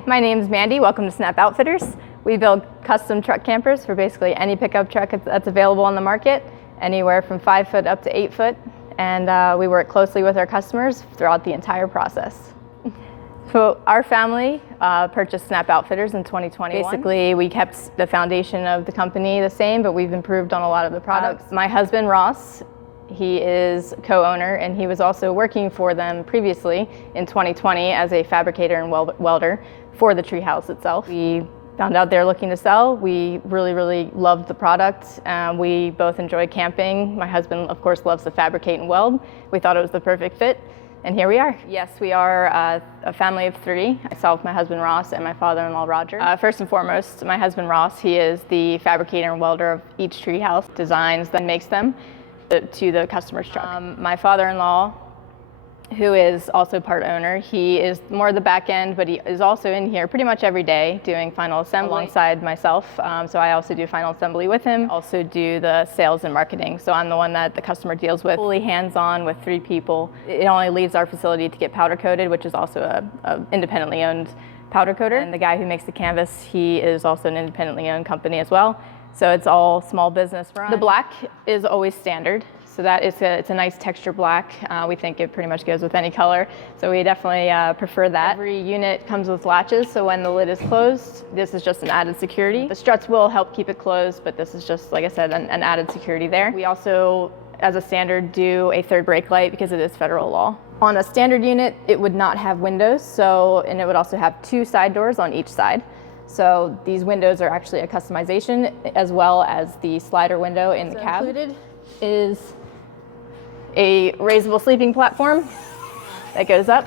Hi, my name's Mandy. Welcome to Snap Outfitters. We build custom truck campers for basically any pickup truck that's available on the market, anywhere from 5 foot up to 8 foot. And we work closely with our customers throughout the entire process. So our family purchased Snap Outfitters in 2021. Basically, we kept the foundation of the company the same, but we've improved on a lot of the products. My husband, Ross, he is co-owner, and he was also working for them previously in 2020 as a fabricator and welder for the Treehouse itself. We found out they're looking to sell. We really loved the product. We both enjoy camping. My husband, of course, loves to fabricate and weld. We thought it was the perfect fit, and here we are. Yes, we are a family of 3. Myself, my husband Ross, and my father-in-law Roger. First and foremost, my husband Ross, he is the fabricator and welder of each Treehouse, designs then makes them to the customer's truck. My father-in-law, who is also part owner, he is more the back end, but he is also in here pretty much every day doing final assembly alongside myself. So I also do final assembly with him, also do the sales and marketing. So I'm the one that the customer deals with, fully hands-on with 3 people. It only leaves our facility to get powder coated, which is also a independently owned powder coater. And the guy who makes the canvas, he is also an independently owned company as well. So it's all small business run. The black is always standard. So that is it's a nice texture black. We think it pretty much goes with any color. So we definitely prefer that. Every unit comes with latches, so when the lid is closed, this is just an added security. The struts will help keep it closed, but this is just, like I said, an added security there. We also, as a standard, do a 3rd brake light because it is federal law. On a standard unit, it would not have windows, and it would also have 2 side doors on each side. So these windows are actually a customization, as well as the slider window in the cab. Included is a raisable sleeping platform that goes up,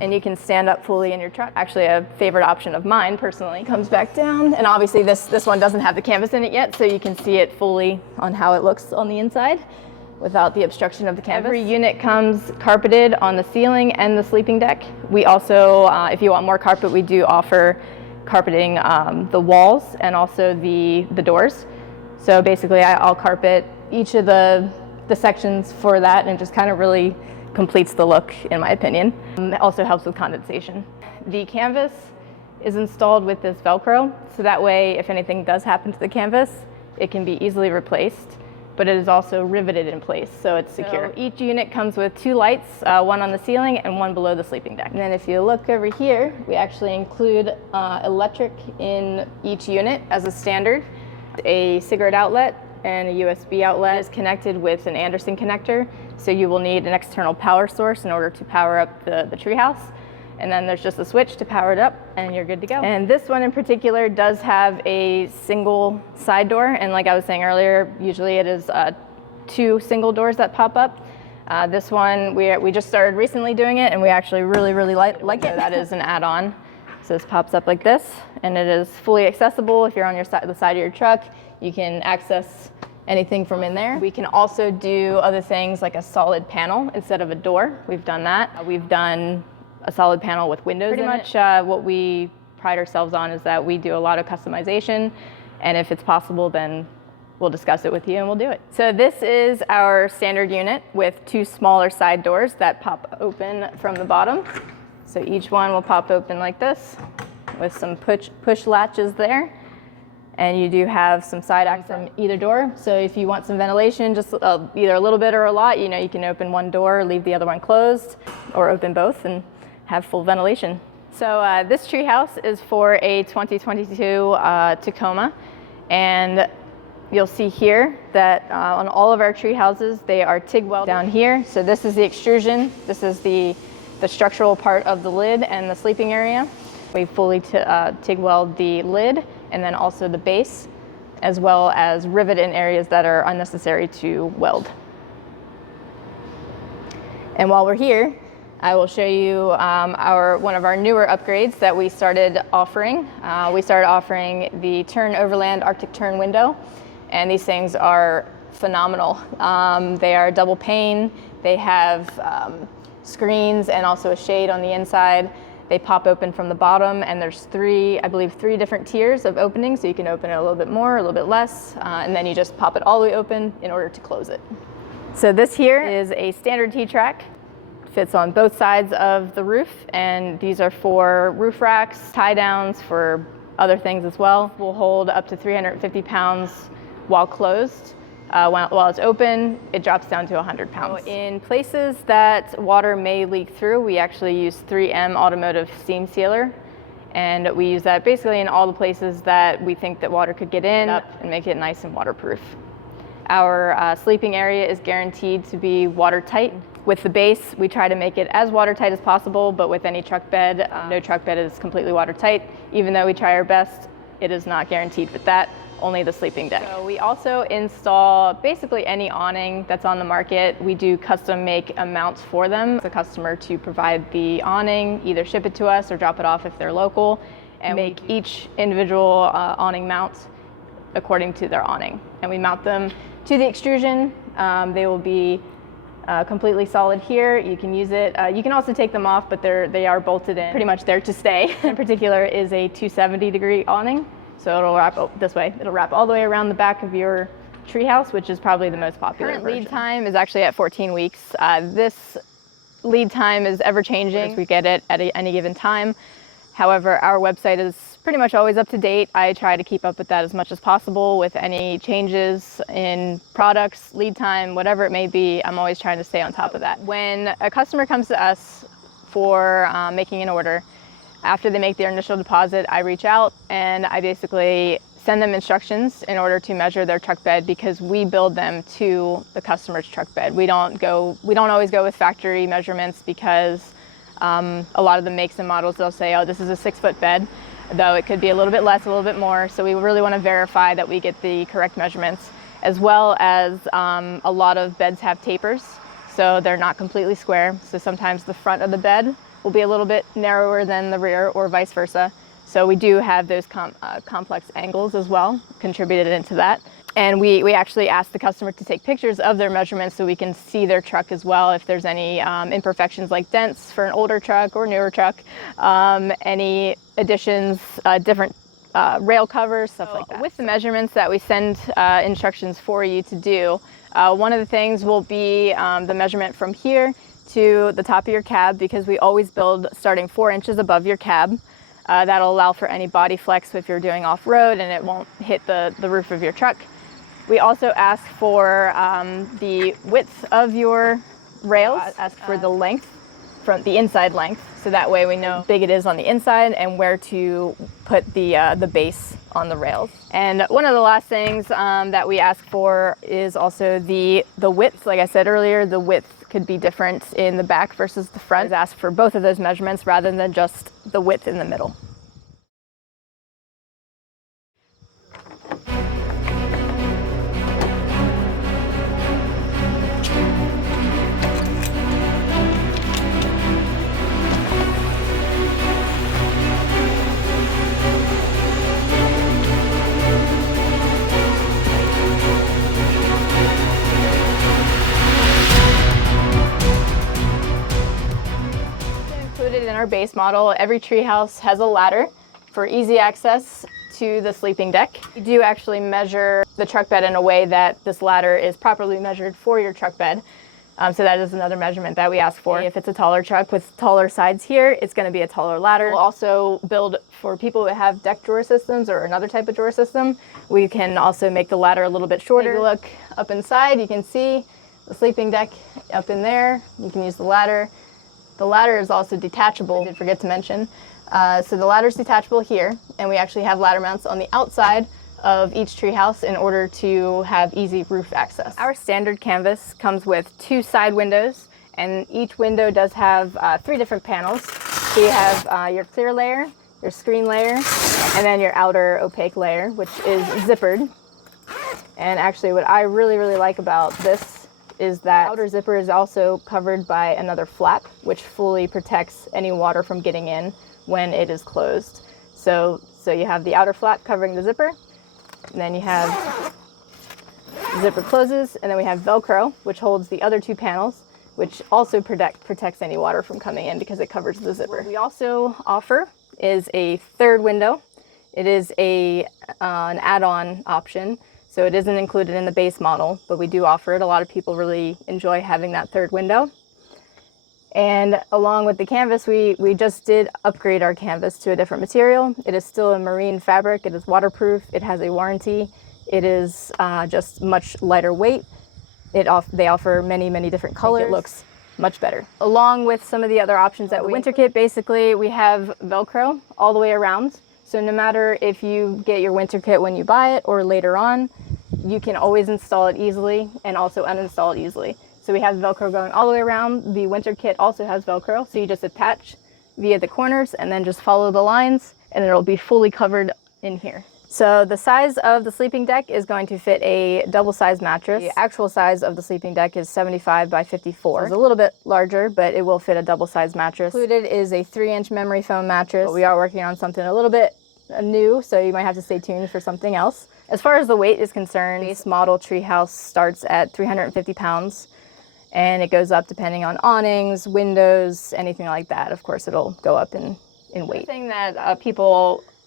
and you can stand up fully in your truck. Actually, a favorite option of mine personally. Comes back down, and obviously this one doesn't have the canvas in it yet, so you can see it fully on how it looks on the inside without the obstruction of the canvas. Every unit comes carpeted on the ceiling and the sleeping deck. We also, if you want more carpet, we do offer carpeting the walls and also the doors. So basically I'll carpet each of the sections for that, and it just kind of really completes the look, in my opinion. It also helps with condensation. The canvas is installed with this Velcro, so that way if anything does happen to the canvas, it can be easily replaced, but it is also riveted in place, so it's secure. So each unit comes with 2 lights, one on the ceiling and one below the sleeping deck. And then if you look over here, we actually include electric in each unit as a standard. A cigarette outlet and a USB outlet is connected with an Anderson connector, so you will need an external power source in order to power up the Treehouse. And then there's just a switch to power it up, and you're good to go. And this one in particular does have a single side door, and like I was saying earlier, usually it is 2 single doors that pop up. This one, we just started recently doing it, and we actually really like it. That is an add-on. So this pops up like this, and it is fully accessible. If you're on the side of your truck, you can access anything from in there. We can also do other things like a solid panel instead of a door. We've done that. We've done a solid panel with windows in it. Pretty much what we pride ourselves on is that we do a lot of customization, and if it's possible, then we'll discuss it with you and we'll do it. So this is our standard unit with 2 smaller side doors that pop open from the bottom. So each one will pop open like this with some push latches there. And you do have some side access from either door. So if you want some ventilation, just either a little bit or a lot, you can open one door, leave the other one closed, or open both and have full ventilation. So this Treehouse is for a 2022 Tacoma, and you'll see here that on all of our Treehouses, they are TIG welded down here. So this is the extrusion. This is the structural part of the lid and the sleeping area. We fully TIG weld the lid and then also the base, as well as rivet in areas that are unnecessary to weld. And while we're here, I will show you one of our newer upgrades that we started offering. We started offering the Turn Overland Arctic Turn window, and these things are phenomenal. They are double pane. They have screens and also a shade on the inside. They pop open from the bottom, and there's I believe three different tiers of opening, so you can open it a little bit more, a little bit less, and then you just pop it all the way open in order to close it. So this here is a standard T-track Fits on both sides of the roof, and these are for roof racks, tie downs, for other things as well. Will hold up to 350 pounds while closed. While it's open, it drops down to 100 pounds. So in places that water may leak through, we actually use 3M automotive steam sealer. And we use that basically in all the places that we think that water could get in and make it nice and waterproof. Our sleeping area is guaranteed to be watertight. With the base, we try to make it as watertight as possible, but with any truck bed, no truck bed is completely watertight. Even though we try our best, it is not guaranteed with that, only the sleeping deck. So we also install basically any awning that's on the market. We do custom make mounts for them. The customer to provide the awning, either ship it to us or drop it off if they're local, and make each individual awning mount according to their awning. And we mount them to the extrusion. They will be completely solid here. You can use it. You can also take them off, but they are bolted in, pretty much there to stay. In particular is a 270-degree awning. So it'll wrap this way. It'll wrap all the way around the back of your treehouse, which is probably the most popular version. Current lead time is actually at 14 weeks. This lead time is ever changing. We get it at any given time. However, our website is pretty much always up to date. I try to keep up with that as much as possible with any changes in products, lead time, whatever it may be. I'm always trying to stay on top of that. When a customer comes to us for making an order, after they make their initial deposit, I reach out and I basically send them instructions in order to measure their truck bed, because we build them to the customer's truck bed. We don't always go with factory measurements, because a lot of the makes and models, they'll say, oh, this is a 6-foot bed, though it could be a little bit less, a little bit more. So we really want to verify that we get the correct measurements, as well as a lot of beds have tapers, so they're not completely square. So sometimes the front of the bed will be a little bit narrower than the rear, or vice versa. So we do have those complex angles as well, contributed into that. And we actually ask the customer to take pictures of their measurements so we can see their truck as well, if there's any imperfections like dents for an older truck or newer truck, any additions, different rail covers, stuff like that. With the measurements that we send instructions for you to do, one of the things will be the measurement from here to the top of your cab, because we always build starting 4 inches above your cab. That'll allow for any body flex if you're doing off-road and it won't hit the roof of your truck. We also ask for the width of your rails, ask for the length, from the inside length, so that way we know how big it is on the inside and where to put the base on the rails. And one of the last things that we ask for is also the width. Like I said earlier, the width could be different in the back versus the front. Ask for both of those measurements rather than just the width in the middle. In our base model, every treehouse has a ladder for easy access to the sleeping deck. We do actually measure the truck bed in a way that this ladder is properly measured for your truck bed. So that is another measurement that we ask for. If it's a taller truck with taller sides here, it's going to be a taller ladder. We'll also build for people who have deck drawer systems or another type of drawer system. We can also make the ladder a little bit shorter. Take a look up inside, you can see the sleeping deck up in there. You can use the ladder. The ladder is also detachable, I did forget to mention. So the ladder is detachable here, and we actually have ladder mounts on the outside of each treehouse in order to have easy roof access. Our standard canvas comes with 2 side windows, and each window does have 3 different panels. So you have your clear layer, your screen layer, and then your outer opaque layer, which is zippered. And actually what I really like about this is that outer zipper is also covered by another flap, which fully protects any water from getting in when it is closed. So you have the outer flap covering the zipper, and then you have the zipper closes, and then we have Velcro, which holds the other 2 panels, which also protects any water from coming in because it covers the zipper. What we also offer is a 3rd window. It is an add-on option. So it isn't included in the base model, but we do offer it. A lot of people really enjoy having that 3rd window. And along with the canvas, we just did upgrade our canvas to a different material. It is still a marine fabric. It is waterproof. It has a warranty. It is just much lighter weight. They offer many, many different colors. It looks much better. Along with some of the other options that winter kit, basically we have Velcro all the way around. So no matter if you get your winter kit when you buy it or later on, you can always install it easily and also uninstall it easily. So we have Velcro going all the way around. The winter kit also has Velcro, so you just attach via the corners and then just follow the lines and it'll be fully covered in here. So the size of the sleeping deck is going to fit a double-size mattress. The actual size of the sleeping deck is 75 by 54. So it's a little bit larger, but it will fit a double-size mattress. Included is a 3-inch memory foam mattress. But we are working on something a little bit new, so you might have to stay tuned for something else. As far as the weight is concerned, base model Treehouse starts at 350 pounds, and it goes up depending on awnings, windows, anything like that. Of course, it'll go up in weight. The thing that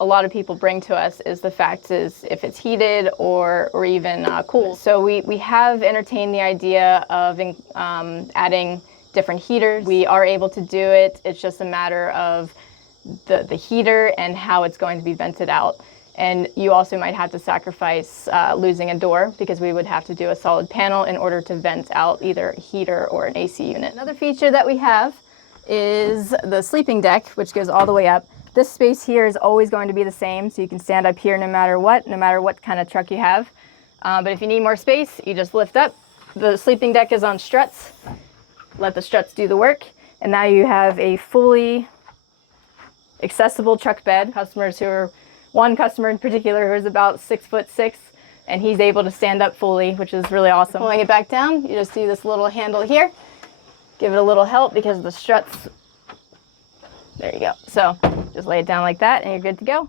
a lot of people bring to us is the fact is if it's heated or even cool. So we have entertained the idea of adding different heaters. We are able to do it. It's just a matter of the heater and how it's going to be vented out. And you also might have to sacrifice losing a door because we would have to do a solid panel in order to vent out either a heater or an AC unit. Another feature that we have is the sleeping deck, which goes all the way up. This space here is always going to be the same, so you can stand up here no matter what kind of truck you have. But if you need more space, you just lift up. The sleeping deck is on struts. Let the struts do the work. And now you have a fully accessible truck bed. One customer in particular who is about 6'6", and he's able to stand up fully, which is really awesome. Pulling it back down, you just see this little handle here. Give it a little help because the struts, there you go. So just lay it down like that and you're good to go.